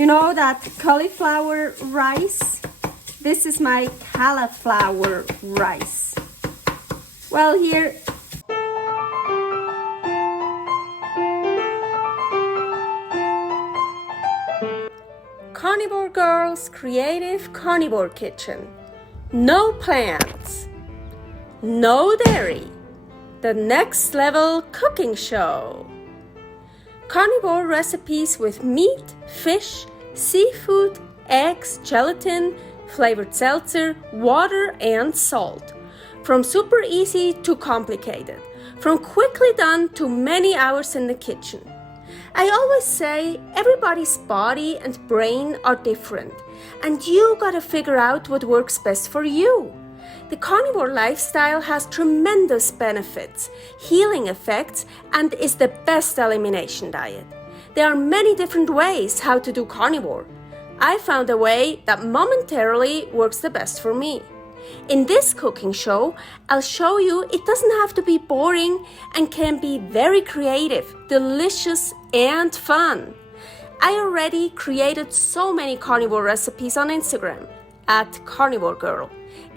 You know that cauliflower rice? This is my Calaflower rice. Well, here Carnivore Girl's Creative Carnivore Kitchen. No plants, no dairy, the next level cooking show. Carnivore recipes with meat, fish, seafood, eggs, gelatin, flavored seltzer, water, and salt. From super easy to complicated, from quickly done to many hours in the kitchen. I always say everybody's body and brain are different, and you gotta figure out what works best for you. The carnivore lifestyle has tremendous benefits, healing effects, and is the best elimination diet. There are many different ways how to do carnivore. I found a way that momentarily works the best for me. In this cooking show, I'll show you it doesn't have to be boring and can be very creative, delicious, and fun. I already created so many carnivore recipes on Instagram at Carnivore Girl.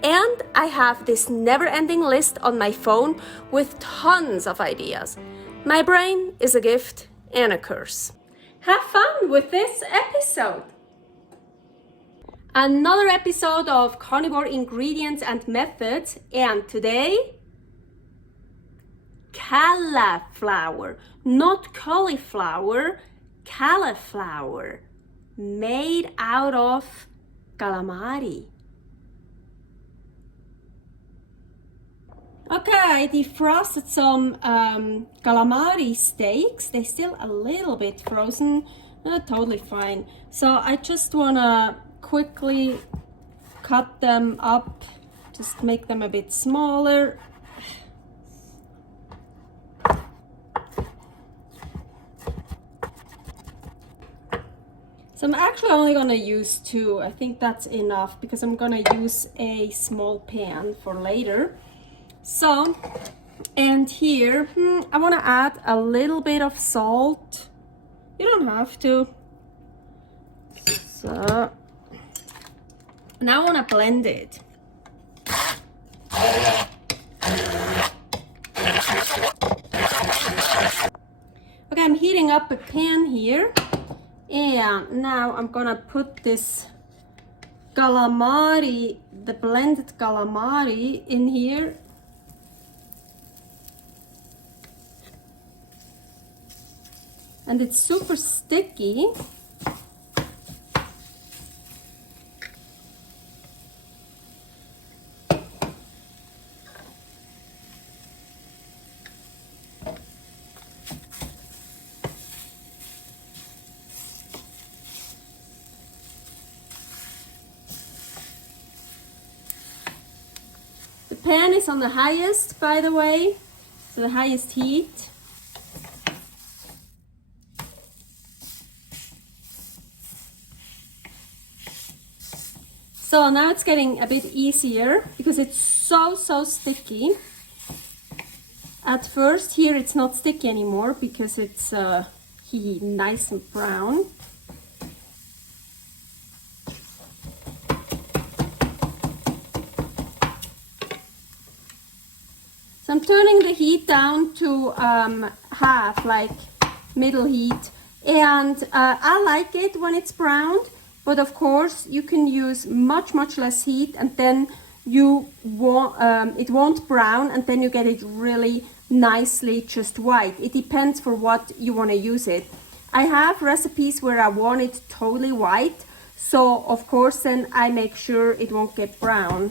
And I have this never-ending list on my phone with tons of ideas. My brain is a gift and a curse. Have fun with this episode! Another episode of Carnivore Ingredients and Methods, and today, Calaflower, not cauliflower, Calaflower, made out of calamari. Okay, I defrosted some calamari steaks. They're still a little bit frozen, totally fine. So I just wanna quickly cut them up, just make them a bit smaller. So I'm actually only gonna use 2. I think that's enough because I'm gonna use a small pan for later. So, and here, I wanna add a little bit of salt. You don't have to. So, now I wanna blend it. Okay, I'm heating up a pan here. And now I'm gonna put this calamari, the blended calamari in here. And it's super sticky. The pan is on the highest, by the way, so the highest heat. So now it's getting a bit easier because it's so sticky. At first here it's not sticky anymore because it's nice and brown. So I'm turning the heat down to half, like middle heat. And I like it when it's browned. But of course, you can use much less heat, and then you it won't brown, and then you get it really nicely just white. It depends for what you want to use it. I have recipes where I want it totally white, so of course then I make sure it won't get brown.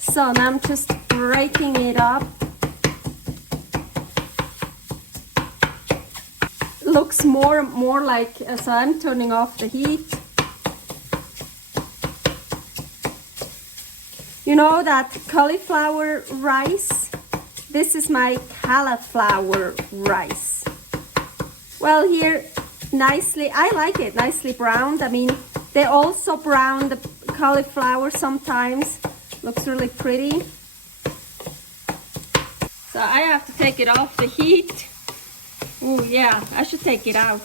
So now I'm just breaking it up. Looks more like, so I'm turning off the heat. You know that cauliflower rice? This is my Calaflower rice. Well, here nicely, I like it nicely browned. I mean, they also brown the cauliflower sometimes. Looks really pretty. So I have to take it off the heat. Oh yeah, I should take it out.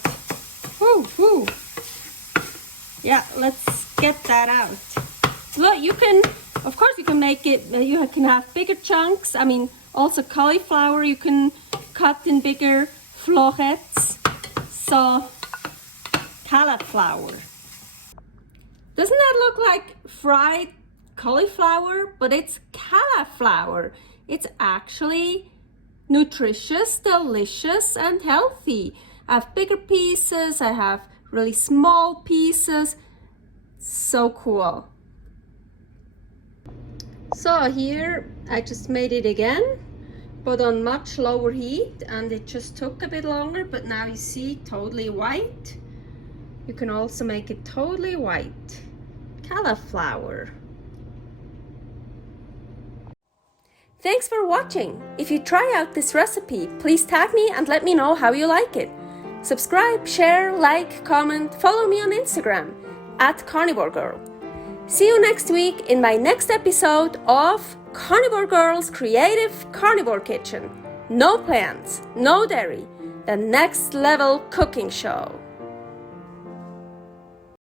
Woo, woo. Yeah, let's get that out. Look, you can, of course you can make it, you can have bigger chunks. I mean, also cauliflower you can cut in bigger florets. So, Calaflower. Doesn't that look like fried cauliflower? But it's Calaflower. It's actually nutritious, delicious, and healthy. I have bigger pieces, I have really small pieces. So cool. So here I just made it again, but on much lower heat, and it just took a bit longer, but now you see totally white. You can also make it totally white. Calaflower. Thanks for watching. If you try out this recipe, please tag me and let me know how you like it. Subscribe, share, like, comment, follow me on Instagram @Carnivore Girl. See you next week in my next episode of Carnivore Girl's Creative Carnivore Kitchen. No plants, no dairy, the next level cooking show.